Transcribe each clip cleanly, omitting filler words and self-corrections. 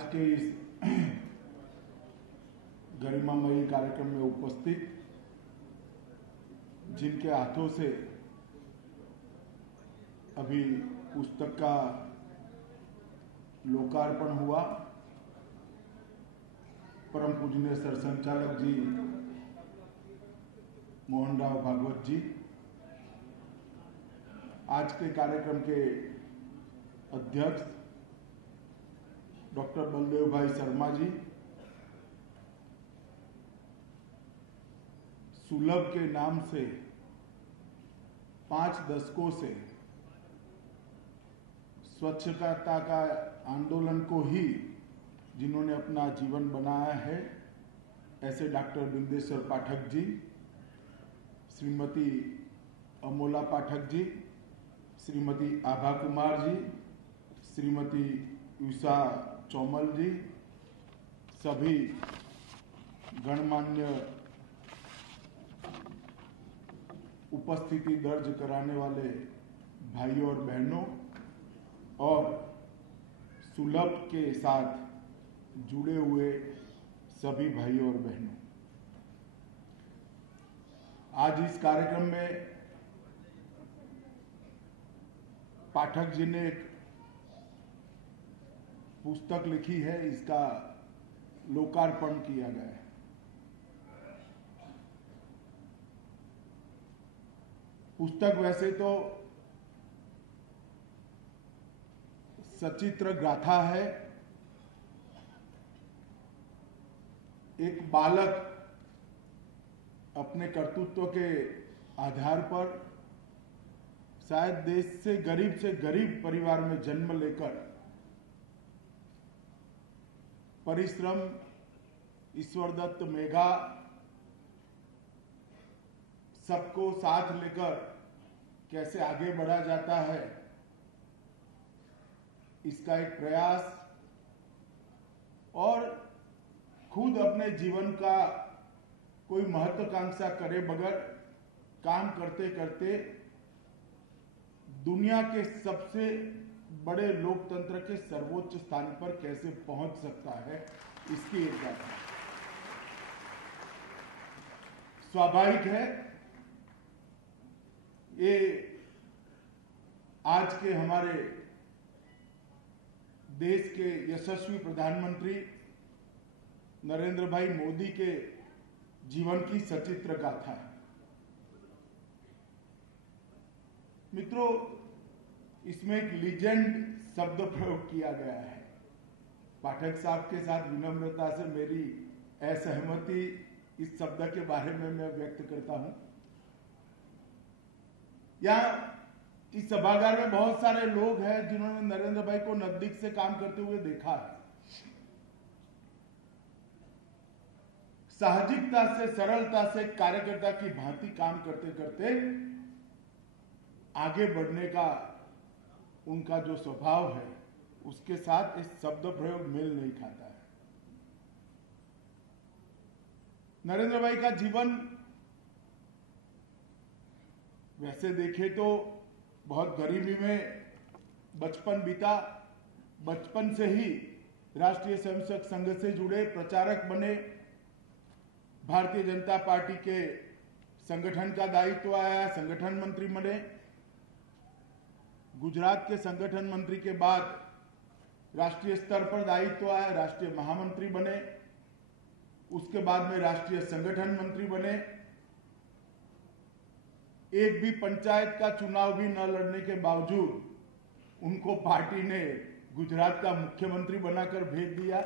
आज के इस गरिमामयी कार्यक्रम में उपस्थित जिनके हाथों से अभी पुस्तक का लोकार्पण हुआ, परम पूजनीय सरसंचालक जी मोहन राव भागवत जी, आज के कार्यक्रम के अध्यक्ष डॉक्टर बलदेव भाई शर्मा जी, सुलभ के नाम से 5 दशकों से स्वच्छता का आंदोलन को ही जिन्होंने अपना जीवन बनाया है, ऐसे डॉक्टर बिंदेश्वर पाठक जी, श्रीमती अमोला पाठक जी, श्रीमती आभा कुमार जी, श्रीमती उषा चौमल जी, सभी गणमान्य उपस्थिति दर्ज कराने वाले भाइयों और बहनों और सुलभ के साथ जुड़े हुए सभी भाइयों और बहनों, आज इस कार्यक्रम में पाठक जी ने एक पुस्तक लिखी है, इसका लोकार्पण किया गया है। पुस्तक वैसे तो सचित्र गाथा है, एक बालक अपने कर्तृत्व के आधार पर शायद देश से गरीब परिवार में जन्म लेकर परिश्रम, ईश्वर दत्त मेघा, सबको साथ लेकर कैसे आगे बढ़ा जाता है, इसका एक प्रयास और खुद अपने जीवन का कोई महत्वाकांक्षा करे बगैर काम करते करते दुनिया के सबसे बड़े लोकतंत्र के सर्वोच्च स्थान पर कैसे पहुंच सकता है, इसकी एक गाथा। स्वाभाविक है ये आज के हमारे देश के यशस्वी प्रधानमंत्री नरेंद्र भाई मोदी के जीवन की सचित्र गाथा है। मित्रों, इसमें एक लीजेंड शब्द प्रयोग किया गया है। पाठक साहब के साथ विनम्रता से मेरी असहमति इस शब्द के बारे में मैं व्यक्त करता हूं। यहाँ इस सभागार में बहुत सारे लोग हैं जिन्होंने नरेंद्र भाई को नजदीक से काम करते हुए देखा है। साहजिकता से, सरलता से कार्यकर्ता की भांति काम करते करते आगे बढ़ने का उनका जो स्वभाव है, उसके साथ इस शब्द प्रयोग मेल नहीं खाता है। नरेंद्र भाई का जीवन वैसे देखे तो बहुत गरीबी में बचपन बीता। बचपन से ही राष्ट्रीय स्वयंसेवक संघ से जुड़े, प्रचारक बने, भारतीय जनता पार्टी के संगठन का दायित्व आया, संगठन मंत्री बने। गुजरात के संगठन मंत्री के बाद राष्ट्रीय स्तर पर दायित्व आया, राष्ट्रीय महामंत्री बने। उसके बाद में राष्ट्रीय संगठन मंत्री बने। एक भी पंचायत का चुनाव भी न लड़ने के बावजूद उनको पार्टी ने गुजरात का मुख्यमंत्री बनाकर भेज दिया।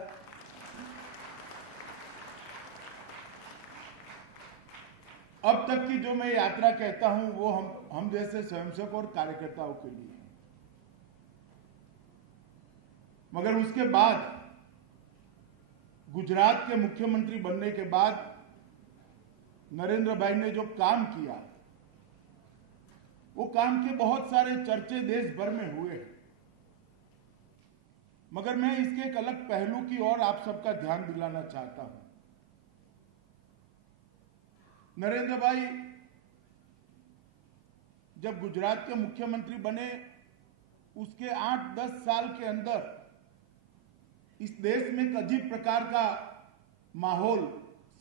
अब तक की जो मैं यात्रा कहता हूं वो हम जैसे स्वयंसेवक और कार्यकर्ताओं के लिए, मगर उसके बाद गुजरात के मुख्यमंत्री बनने के बाद नरेंद्र भाई ने जो काम किया, वो काम के बहुत सारे चर्चे देश भर में हुए। मगर मैं इसके एक अलग पहलू की ओर आप सबका ध्यान दिलाना चाहता हूं। नरेंद्र भाई जब गुजरात के मुख्यमंत्री बने, उसके 8-10 साल के अंदर इस देश में एक अजीब प्रकार का माहौल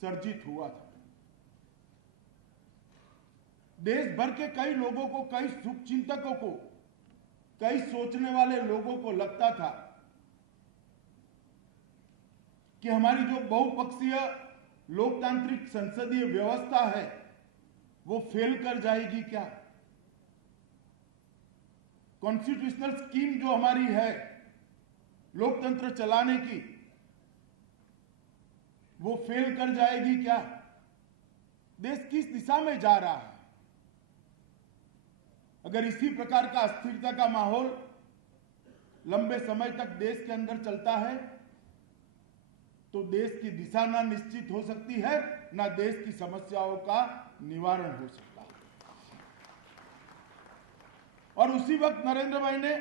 सर्जित हुआ था। देश भर के कई लोगों को, कई शुभचिंतकों को, कई सोचने वाले लोगों को लगता था कि हमारी जो बहुपक्षीय लोकतांत्रिक संसदीय व्यवस्था है वो फेल कर जाएगी क्या? कॉन्स्टिट्यूशनल स्कीम जो हमारी है लोकतंत्र चलाने की, वो फेल कर जाएगी क्या? देश किस दिशा में जा रहा है? अगर इसी प्रकार का अस्थिरता का माहौल लंबे समय तक देश के अंदर चलता है तो देश की दिशा ना निश्चित हो सकती है, ना देश की समस्याओं का निवारण हो सकता है। और उसी वक्त नरेंद्र भाई ने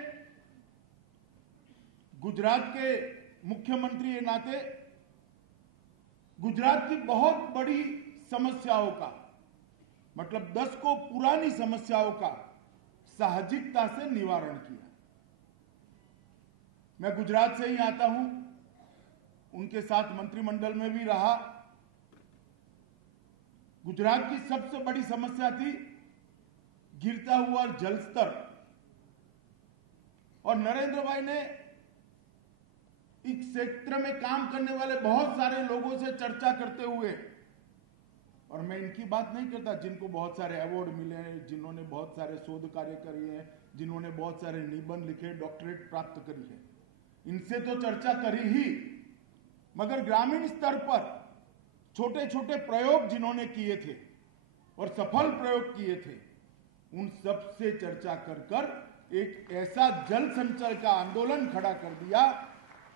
गुजरात के मुख्यमंत्री के नाते गुजरात की बहुत बड़ी समस्याओं का, मतलब 10 को पुरानी समस्याओं का साहसिकता से निवारण किया। मैं गुजरात से ही आता हूं, उनके साथ मंत्रिमंडल में भी रहा। गुजरात की सबसे बड़ी समस्या थी गिरता हुआ जलस्तर, और नरेंद्र भाई ने इस क्षेत्र में काम करने वाले बहुत सारे लोगों से चर्चा करते हुए, और मैं इनकी बात नहीं करता जिनको बहुत सारे अवार्ड मिले हैं, जिन्होंने बहुत सारे शोध कार्य किए हैं, जिन्होंने बहुत सारे निबंध लिखे, डॉक्टरेट प्राप्त करी है, इनसे तो चर्चा करी ही, मगर ग्रामीण स्तर पर छोटे छोटे प्रयोग जिन्होंने किए थे और सफल प्रयोग किए थे, उन सब से चर्चा कर कर एक ऐसा जल संचय का आंदोलन खड़ा कर दिया।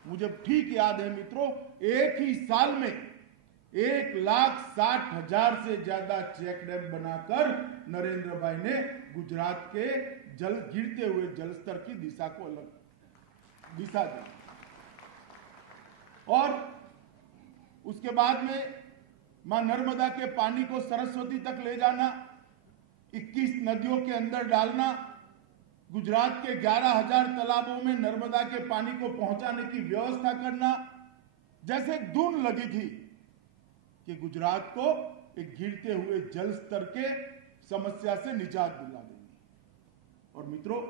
मुझे ठीक याद है मित्रों, एक ही साल में 1,60,000 से ज्यादा चेक डैम बनाकर नरेंद्र भाई ने गुजरात के गिरते हुए जलस्तर की दिशा को अलग दिशा दी। और उसके बाद में मां नर्मदा के पानी को सरस्वती तक ले जाना, 21 नदियों के अंदर डालना, गुजरात के 11,000 तालाबों में नर्मदा के पानी को पहुंचाने की व्यवस्था करना, जैसे एक धुन लगी थी कि गुजरात को एक गिरते हुए जल स्तर के समस्या से निजात दिला देंगे। और मित्रों,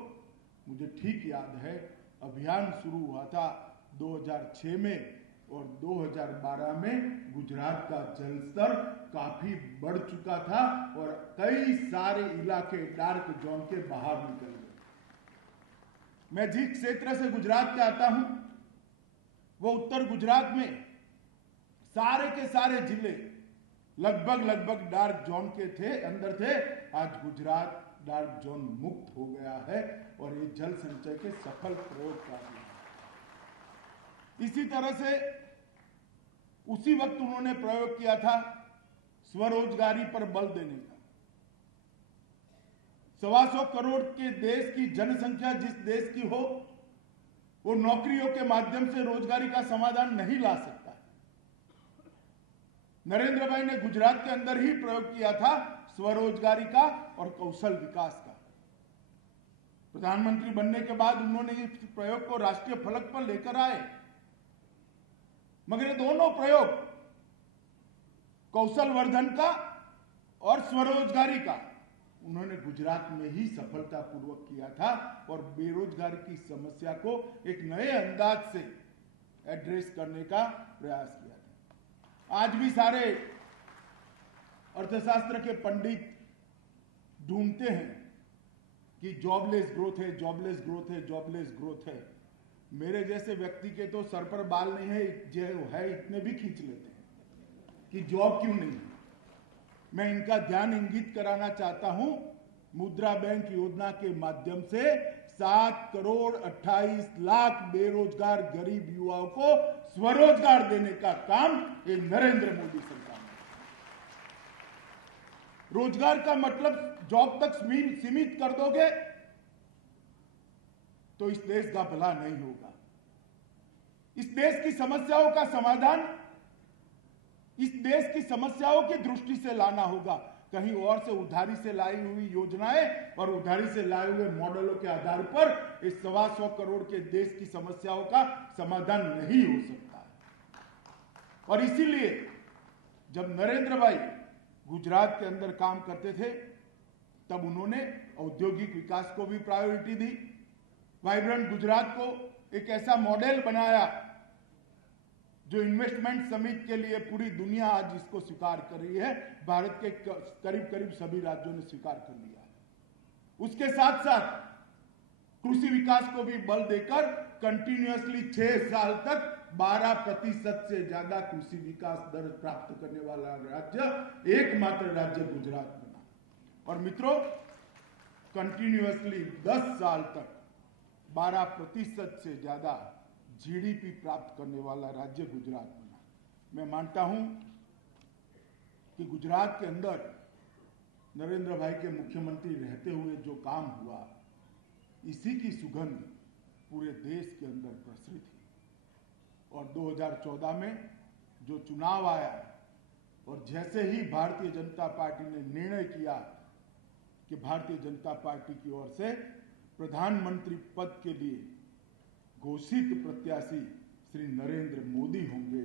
मुझे ठीक याद है अभियान शुरू हुआ था 2006 में, और 2012 में गुजरात का जल स्तर काफी बढ़ चुका था और कई सारे इलाके डार्क जोन के बाहर निकल गए। मैं जिस क्षेत्र से गुजरात के आता हूं वो उत्तर गुजरात में सारे के सारे जिले लगभग डार्क जोन के थे, अंदर थे। आज गुजरात डार्क जोन मुक्त हो गया है और ये जल संचय के सफल प्रयोग कर रहे हैं। इसी तरह से उसी वक्त उन्होंने प्रयोग किया था स्वरोजगारी पर बल देने का। 125 करोड़ के देश की जनसंख्या जिस देश की हो, वो नौकरियों के माध्यम से रोजगारी का समाधान नहीं ला सकता। नरेंद्र भाई ने गुजरात के अंदर ही प्रयोग किया था स्वरोजगारी का और कौशल विकास का। प्रधानमंत्री बनने के बाद उन्होंने इस प्रयोग को राष्ट्रीय फलक पर लेकर आए, मगर ये दोनों प्रयोग कौशल वर्धन का और स्वरोजगारी का उन्होंने गुजरात में ही सफलतापूर्वक किया था और बेरोजगारी की समस्या को एक नए अंदाज से एड्रेस करने का प्रयास किया था। आज भी सारे अर्थशास्त्र के पंडित ढूंढते हैं कि जॉबलेस ग्रोथ है, जॉबलेस ग्रोथ है, जॉबलेस ग्रोथ है। मेरे जैसे व्यक्ति के तो सर पर बाल नहीं है, जो है इतने भी खींच लेते हैं कि जॉब क्यों नहीं है। मैं इनका ध्यान इंगित कराना चाहता हूं, मुद्रा बैंक योजना के माध्यम से 7 करोड़ 28 लाख बेरोजगार गरीब युवाओं को स्वरोजगार देने का काम ये नरेंद्र मोदी सरकार ने। रोजगार का मतलब जॉब तक सीमित कर दोगे तो इस देश का भला नहीं होगा। इस देश की समस्याओं का समाधान इस देश की समस्याओं की दृष्टि से लाना होगा। कहीं और से उधारी से लाई हुई योजनाएं और उधारी से लाए हुए मॉडलों के आधार पर इस 125 करोड़ के देश की समस्याओं का समाधान नहीं हो सकता है। और इसीलिए जब नरेंद्र भाई गुजरात के अंदर काम करते थे तब उन्होंने औद्योगिक विकास को भी प्रायोरिटी दी, वाइब्रेंट गुजरात को एक ऐसा मॉडल बनाया जो इन्वेस्टमेंट समिट के लिए पूरी दुनिया आज इसको स्वीकार कर रही है। भारत के करीब करीब सभी राज्यों ने स्वीकार कर लिया है। उसके साथ साथ कृषि विकास को भी बल देकर कंटिन्यूअसली 6 साल तक 12% से ज्यादा कृषि विकास दर प्राप्त करने वाला राज्य एकमात्र राज्य गुजरात बना। और मित्रों, कंटिन्यूअसली 10 साल तक 12% से ज्यादा जीडीपी प्राप्त करने वाला राज्य गुजरात बना। मैं मानता हूं कि गुजरात के अंदर नरेंद्र भाई के मुख्यमंत्री रहते हुए जो काम हुआ, इसी की सुगंध पूरे देश के अंदर प्रसरी थी। और 2014 में जो चुनाव आया और जैसे ही भारतीय जनता पार्टी ने निर्णय किया कि भारतीय जनता पार्टी की ओर से प्रधानमंत्री पद के लिए घोषित प्रत्याशी श्री नरेंद्र मोदी होंगे,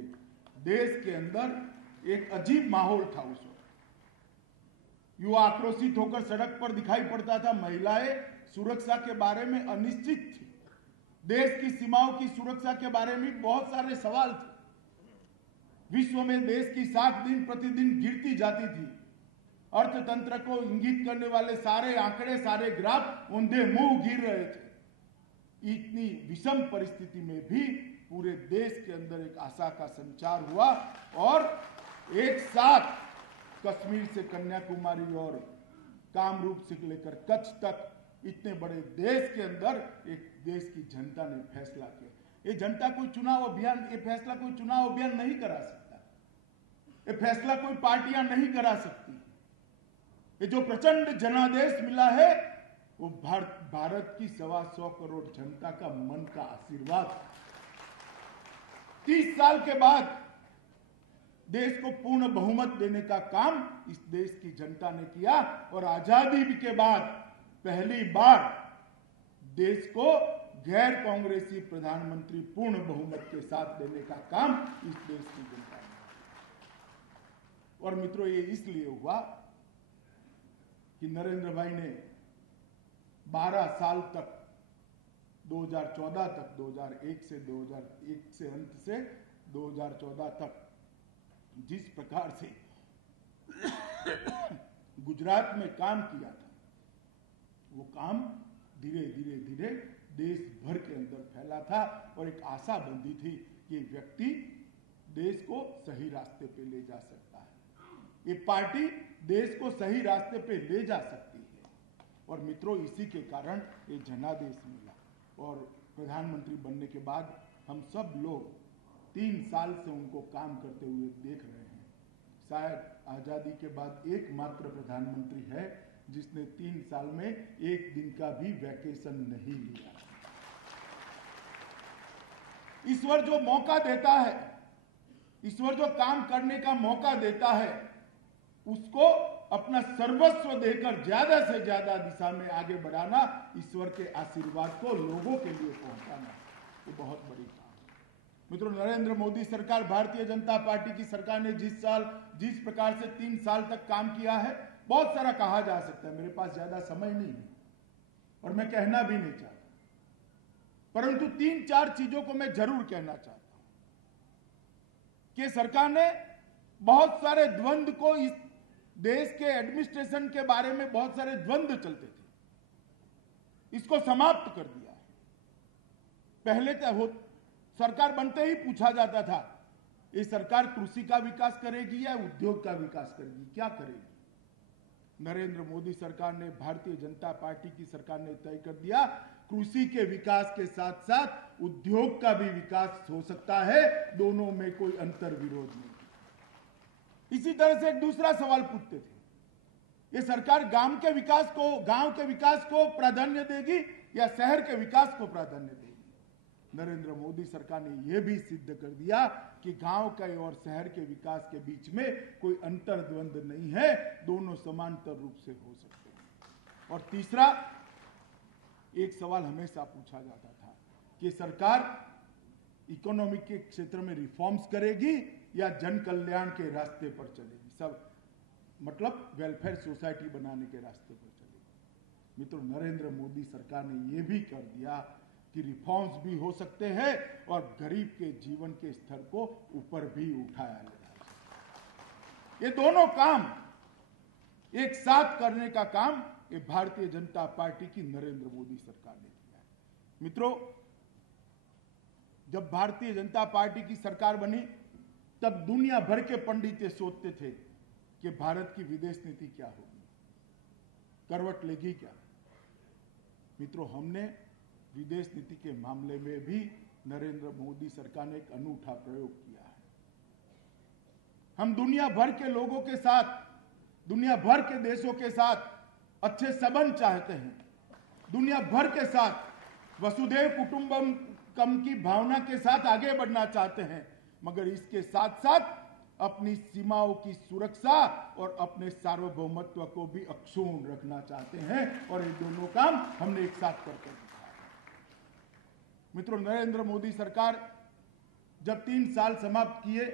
देश के अंदर एक अजीब माहौल था। उस वक्त युवा आक्रोशित होकर सड़क पर दिखाई पड़ता था। महिलाएं सुरक्षा के बारे में अनिश्चित थी। देश की सीमाओं की सुरक्षा के बारे में बहुत सारे सवाल थे। विश्व में देश की साख दिन प्रतिदिन गिरती जाती थी। अर्थतंत्र को इंगित करने वाले सारे आंकड़े, सारे ग्राफ औंधे मुंह गिर रहे थे। इतनी विषम परिस्थिति में भी पूरे देश के अंदर एक आशा का संचार हुआ और एक साथ कश्मीर से कन्याकुमारी और कामरूप से लेकर कच्छ तक इतने बड़े देश के अंदर एक देश की जनता ने फैसला किया। ये जनता कोई चुनाव अभियान, ये फैसला कोई चुनाव अभियान नहीं करा सकता। ये फैसला कोई पार्टियां नहीं करा सकती। ये जो प्रचंड जनादेश मिला है वो भारत की 125 करोड़ जनता का मन का आशीर्वाद। 30 साल के बाद देश को पूर्ण बहुमत देने का काम इस देश की जनता ने किया और आजादी के बाद पहली बार देश को गैर कांग्रेसी प्रधानमंत्री पूर्ण बहुमत के साथ देने का काम इस देश की जनता ने। और मित्रों, ये इसलिए हुआ कि नरेंद्र भाई ने 12 साल तक 2014 तक 2001 से अंत से 2014 तक जिस प्रकार से गुजरात में काम किया था, वो काम धीरे धीरे देश भर के अंदर फैला था और एक आशा बंधी थी कि व्यक्ति देश को सही रास्ते पे ले जा सकता है, ये पार्टी देश को सही रास्ते पे ले जा सकती है। और मित्रों, इसी के कारण ये जनादेश मिला और प्रधानमंत्री बनने के बाद हम सब लोग 3 साल से उनको काम करते हुए देख रहे हैं। शायद आजादी के बाद एकमात्र प्रधानमंत्री है जिसने 3 साल में एक दिन का भी वैकेशन नहीं लिया। ईश्वर जो मौका देता है, ईश्वर जो काम करने का मौका देता है, उसको अपना सर्वस्व देकर ज्यादा से ज्यादा दिशा में आगे बढ़ाना, ईश्वर के आशीर्वाद को लोगों के लिए पहुंचाना, ये बहुत बड़ी काम है। मित्रों, नरेंद्र मोदी सरकार, भारतीय जनता पार्टी की सरकार ने जिस प्रकार से 3 साल तक काम किया है, बहुत सारा कहा जा सकता है। मेरे पास ज्यादा समय नहीं है और मैं कहना भी नहीं चाहता, परंतु 3-4 चीजों को मैं जरूर कहना चाहता हूं कि सरकार ने बहुत सारे द्वंद्व को, इस देश के एडमिनिस्ट्रेशन के बारे में बहुत सारे द्वंद्व चलते थे, इसको समाप्त कर दिया। पहले तो सरकार बनते ही पूछा जाता था, ये सरकार कृषि का विकास करेगी या उद्योग का विकास करेगी, क्या करेगी? नरेंद्र मोदी सरकार ने, भारतीय जनता पार्टी की सरकार ने तय कर दिया, कृषि के विकास के साथ साथ उद्योग का भी विकास हो सकता है, दोनों में कोई अंतर विरोध नहीं। इसी तरह से एक दूसरा सवाल पूछते थे, ये सरकार गांव के विकास को प्राधान्य देगी या शहर के विकास को प्राधान्य देगी? नरेंद्र मोदी सरकार ने यह भी सिद्ध कर दिया कि गांव के और शहर के विकास के बीच में कोई अंतर्द्वंद नहीं है, दोनों समांतर रूप से हो सकते हैं। और तीसरा, एक सवाल हमेशा पूछा जाता था कि सरकार इकोनॉमी के क्षेत्र में रिफॉर्म्स करेगी या जन कल्याण के रास्ते पर चलेगी, सब मतलब वेलफेयर सोसाइटी बनाने के रास्ते पर चलेगी। मित्रों, नरेंद्र मोदी सरकार ने यह भी कर दिया कि रिफॉर्म्स भी हो सकते हैं और गरीब के जीवन के स्तर को ऊपर भी उठाया जाए। ये दोनों काम एक साथ करने का काम ये भारतीय जनता पार्टी की नरेंद्र मोदी सरकार ने किया है। मित्रों, जब भारतीय जनता पार्टी की सरकार बनी तब दुनिया भर के पंडित ये सोचते थे कि भारत की विदेश नीति क्या होगी, करवट लेगी क्या। मित्रों, हमने विदेश नीति के मामले में भी नरेंद्र मोदी सरकार ने एक अनूठा प्रयोग किया है। हम दुनिया भर के लोगों के साथ, दुनिया भर के देशों के साथ अच्छे संबंध चाहते हैं, दुनिया भर के साथ वसुधैव कुटुंबकम की भावना के साथ आगे बढ़ना चाहते हैं, मगर इसके साथ साथ अपनी सीमाओं की सुरक्षा और अपने सार्वभौमत्व को भी अक्षुण्ण रखना चाहते हैं, और ये दोनों काम हमने एक साथ करके दिखाया। मित्रों, नरेंद्र मोदी सरकार जब 3 साल समाप्त किए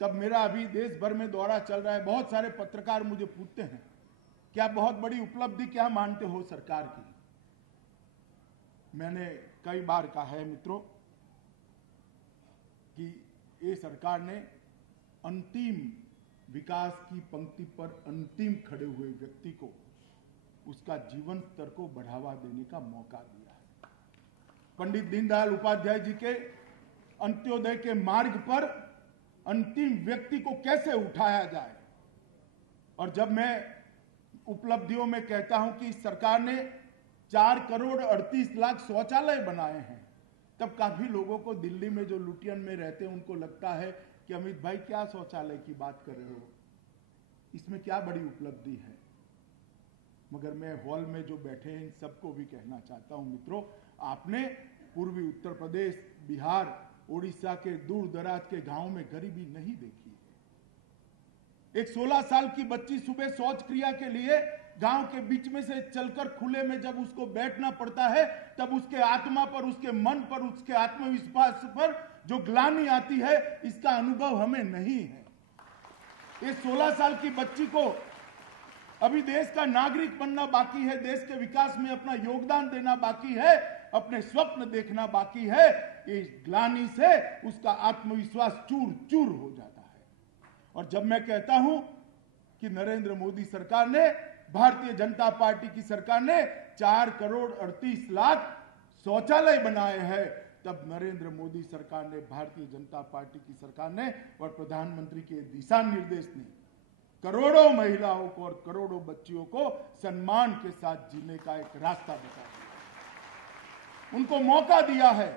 तब मेरा अभी देश भर में दौरा चल रहा है। बहुत सारे पत्रकार मुझे पूछते हैं क्या बहुत बड़ी उपलब्धि क्या मानते हो सरकार की। मैंने कई बार कहा है मित्रों कि ये सरकार ने अंतिम विकास की पंक्ति पर अंतिम खड़े हुए व्यक्ति को उसका जीवन स्तर को बढ़ावा देने का मौका दिया है। पंडित दीनदयाल उपाध्याय जी के अंत्योदय के मार्ग पर अंतिम व्यक्ति को कैसे उठाया जाए। और जब मैं उपलब्धियों में कहता हूं कि सरकार ने 4 करोड़ 38 लाख शौचालय बनाए हैं, तब काफी लोगों को दिल्ली में जो लुटियन में रहते हैं उनको लगता है कि अमित भाई क्या शौचालय की बात कर रहे हो, इसमें क्या बड़ी उपलब्धि है। मगर मैं हॉल में जो बैठे हैं इन सबको भी कहना चाहता हूं मित्रों, आपने पूर्वी उत्तर प्रदेश, बिहार, उड़ीसा के दूर दराज के गांव में गरीबी नहीं देखी है। एक 16 साल की बच्ची सुबह शौच क्रिया के लिए गांव के बीच में से चलकर खुले में जब उसको बैठना पड़ता है तब उसके आत्मा पर, उसके मन पर, उसके आत्मविश्वास पर जो ग्लानि आती है, इसका अनुभव हमें नहीं है। इस 16 साल की बच्ची को अभी देश का नागरिक बनना बाकी है, देश के विकास में अपना योगदान देना बाकी है, अपने स्वप्न देखना बाकी है। इस ग्लानि से उसका आत्मविश्वास चूर चूर हो जाता है। और जब मैं कहता हूं कि नरेंद्र मोदी सरकार ने, भारतीय जनता पार्टी की सरकार ने 4 करोड़ 38 लाख शौचालय बनाए हैं, तब नरेंद्र मोदी सरकार ने, भारतीय जनता पार्टी की सरकार ने और प्रधानमंत्री के दिशा निर्देश ने करोड़ों महिलाओं को और करोड़ों बच्चियों को सम्मान के साथ जीने का एक रास्ता बता दिया। उनको मौका दिया है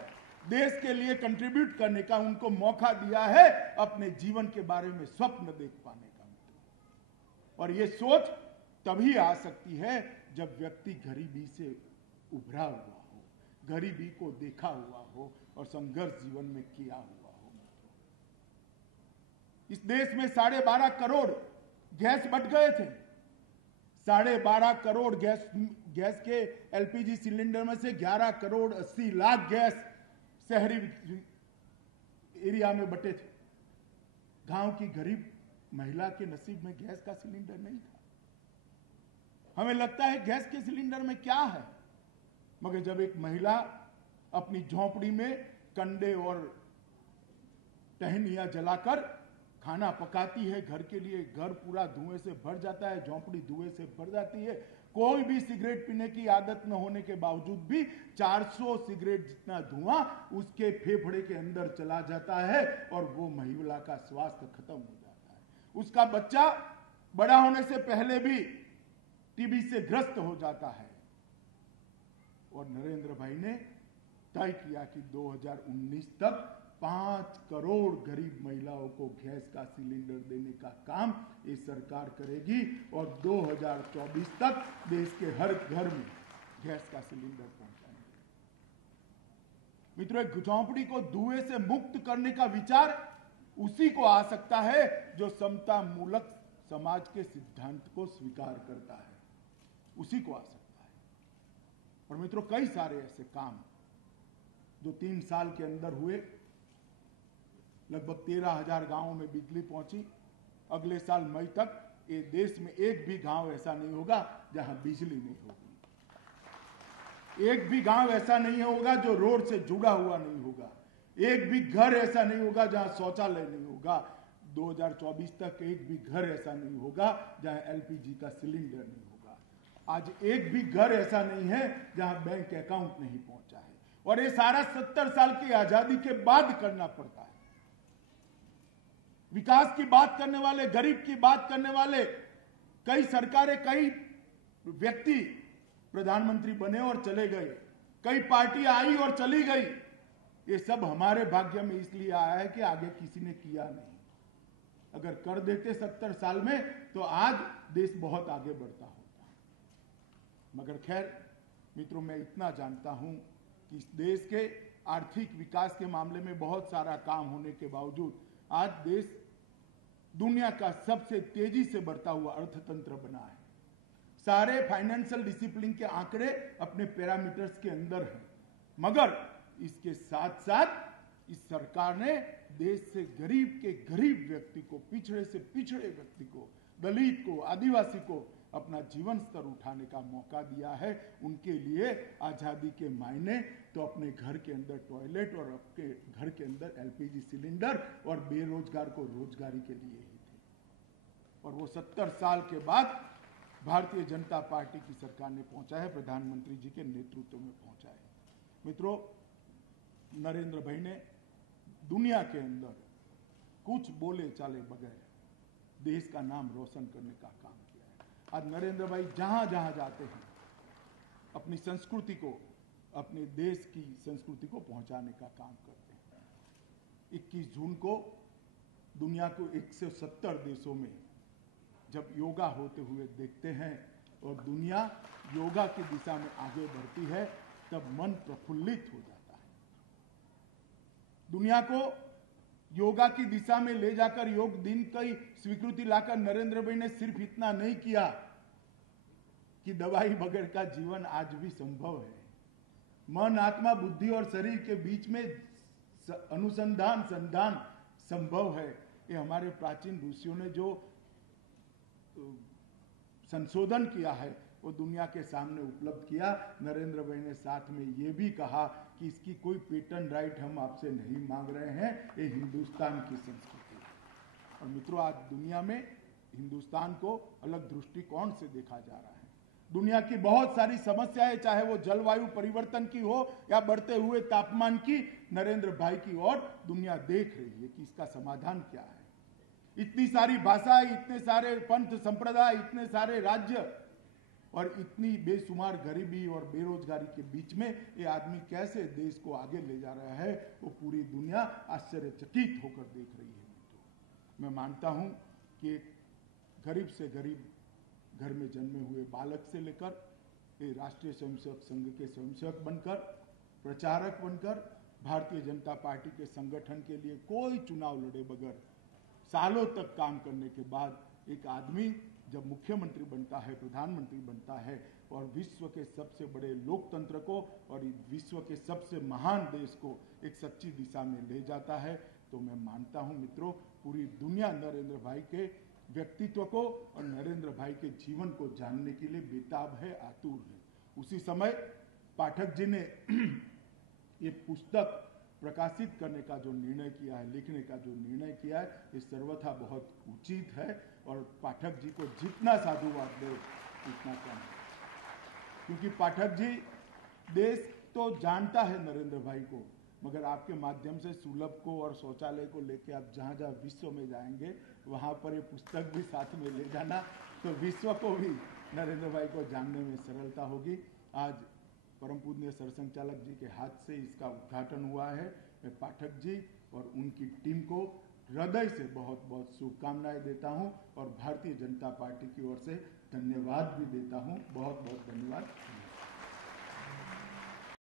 देश के लिए कंट्रीब्यूट करने का, उनको मौका दिया है अपने जीवन के बारे में स्वप्न देख पाने का। और ये सोच तभी आ सकती है जब व्यक्ति गरीबी से उभरा हुआ हो, गरीबी को देखा हुआ हो और संघर्ष जीवन में किया हुआ हो। इस देश में 12.5 करोड़ गैस बट गए थे। 12.5 करोड़ गैस के एलपीजी सिलेंडर में से 11 करोड़ 80 लाख गैस शहरी एरिया में बटे थे। गांव की गरीब महिला के नसीब में गैस का सिलेंडर नहीं था। हमें लगता है गैस के सिलेंडर में क्या है, मगर जब एक महिला अपनी झोंपड़ी में कंडे और टहनियां जलाकर खाना पकाती है घर के लिए, घर पूरा धुएं से भर जाता है, झोंपड़ी धुएं से भर जाती है। कोई भी सिगरेट पीने की आदत न होने के बावजूद भी 400 सिगरेट जितना धुआं उसके फेफड़े के अंदर चला जाता है और वो महिला का स्वास्थ्य खत्म हो जाता है। उसका बच्चा बड़ा होने से पहले भी टीबी से ग्रस्त हो जाता है। और नरेंद्र भाई ने तय किया कि 2019 तक 5 करोड़ गरीब महिलाओं को गैस का सिलेंडर देने का काम ये सरकार करेगी और 2024 तक देश के हर घर में गैस का सिलेंडर पहुंचाएंगे। मित्रों, एक झोंपड़ी को धुएं से मुक्त करने का विचार उसी को आ सकता है जो समता मूलक समाज के सिद्धांत को स्वीकार करता है, उसी को आ सकता है। और मित्रों, कई सारे ऐसे काम जो 3 साल के अंदर हुए, लगभग 13,000 गांवों में बिजली पहुंची। अगले साल मई तक ये देश में एक भी गांव ऐसा नहीं होगा जहां बिजली नहीं होगी, एक भी गांव ऐसा नहीं होगा जो रोड से जुड़ा हुआ नहीं होगा, एक भी घर ऐसा नहीं होगा जहां शौचालय नहीं होगा। 2024 तक एक भी घर ऐसा नहीं होगा जहां एलपीजी का सिलेंडर नहीं होगा। आज एक भी घर ऐसा नहीं है जहां बैंक अकाउंट नहीं पहुंचा है, और ये सारा 70 साल की आजादी के बाद करना पड़ता है। विकास की बात करने वाले, गरीब की बात करने वाले कई सरकारें, कई व्यक्ति प्रधानमंत्री बने और चले गए, कई पार्टियां आई और चली गई। ये सब हमारे भाग्य में इसलिए आया है कि आगे किसी ने किया नहीं। अगर कर देते 70 साल में तो आज देश बहुत आगे बढ़ता होता। मगर खैर मित्रों, मैं इतना जानता हूं कि इस देश के आर्थिक विकास के मामले में बहुत सारा काम होने के बावजूद आज देश दुनिया का सबसे तेजी से बढ़ता हुआ अर्थतंत्र बना है। सारे फाइनेंशियल डिसिप्लिन के आंकड़े अपने पैरामीटर्स के अंदर हैं, मगर इसके साथ साथ इस सरकार ने देश से गरीब के गरीब व्यक्ति को, पिछड़े से पिछड़े व्यक्ति को, दलित को, आदिवासी को अपना जीवन स्तर उठाने का मौका दिया है। उनके लिए आजादी के मायने तो अपने घर के अंदर टॉयलेट और अपने घर के अंदर एलपीजी सिलेंडर और बेरोजगार को रोजगारी के लिए ही थे। और वो 70 साल के बाद भारतीय जनता पार्टी की सरकार ने पहुंचा है, प्रधानमंत्री जी के नेतृत्व में पहुंचा है। मित्रों, नरेंद्र भाई ने दुनिया के अंदर कुछ बोले चाले बगैर देश का नाम रोशन करने का काम किया है। आज नरेंद्र भाई जहां जहां जाते हैं अपनी संस्कृति को, अपने देश की संस्कृति को पहुंचाने का काम करते हैं। 21 जून को दुनिया को 170 देशों में जब योगा होते हुए देखते हैं और दुनिया योगा की दिशा में आगे बढ़ती है, तब मन प्रफुल्लित हो जाता है। दुनिया को योगा की दिशा में ले जाकर योग दिन की स्वीकृति लाकर नरेंद्र भाई ने सिर्फ इतना नहीं किया कि दवाई बगैर का जीवन आज भी संभव है। मन, आत्मा, बुद्धि और शरीर के बीच में अनुसंधान, संधान संभव है। ये हमारे प्राचीन ऋषियों ने जो संशोधन किया है वो दुनिया के सामने उपलब्ध किया। नरेंद्र भाई ने साथ में ये भी कहा कि इसकी कोई पेटेंट राइट हम आपसे नहीं मांग रहे हैं, ये हिंदुस्तान की संस्कृति है। और मित्रों, आज दुनिया में हिंदुस्तान को अलग दृष्टिकोण से देखा जा रहा है। दुनिया की बहुत सारी समस्याएं, चाहे वो जलवायु परिवर्तन की हो या बढ़ते हुए तापमान की, नरेंद्र भाई की ओर दुनिया देख रही है कि इसका समाधान क्या है। इतनी सारी भाषाएं, इतने सारे पंथ संप्रदाय, इतने सारे राज्य और इतनी बेशुमार गरीबी और बेरोजगारी के बीच में ये आदमी कैसे देश को आगे ले जा रहा है, वो पूरी दुनिया आश्चर्यचकित होकर देख रही है। मैं मानता हूं कि गरीब से गरीब घर में जन्मे हुए बालक से लेकर ये राष्ट्रीय स्वयंसेवक संघ के स्वयंसेवक बनकर, प्रचारक बनकर, भारतीय जनता पार्टी के संगठन के लिए कोई चुनाव लड़े बगैर सालों तक काम करने के बाद एक आदमी जब मुख्यमंत्री बनता है, प्रधानमंत्री बनता है और विश्व के सबसे बड़े लोकतंत्र को और विश्व के सबसे महान देश को एक सच्ची दिशा में ले जाता है, तो मैं मानता हूं मित्रों, पूरी दुनिया नरेंद्र भाई के व्यक्तित्व को और नरेंद्र भाई के जीवन को जानने के लिए बेताब है, आतुर है। उसी समय पाठक जी ने ये पुस्तक प्रकाशित करने का जो निर्णय किया है, लिखने का जो निर्णय किया है, ये सर्वथा बहुत उचित है और पाठक जी को जितना साधुवाद दे उतना कम है। क्योंकि पाठक जी देश तो जानता है नरेंद्र भाई को, मगर आपके माध्यम से सुलभ को और शौचालय को लेके आप जहाँ जहाँ विश्व में जाएंगे वहाँ पर ये पुस्तक भी साथ में ले जाना, तो विश्व को भी नरेंद्र भाई को जानने में सरलता होगी। आज परम पूज्य सरसंघचालक जी के हाथ से इसका उद्घाटन हुआ है। मैं पाठक जी और उनकी टीम को हृदय से बहुत बहुत शुभकामनाएं देता हूं और भारतीय जनता पार्टी की ओर से धन्यवाद भी देता हूं। बहुत बहुत धन्यवाद।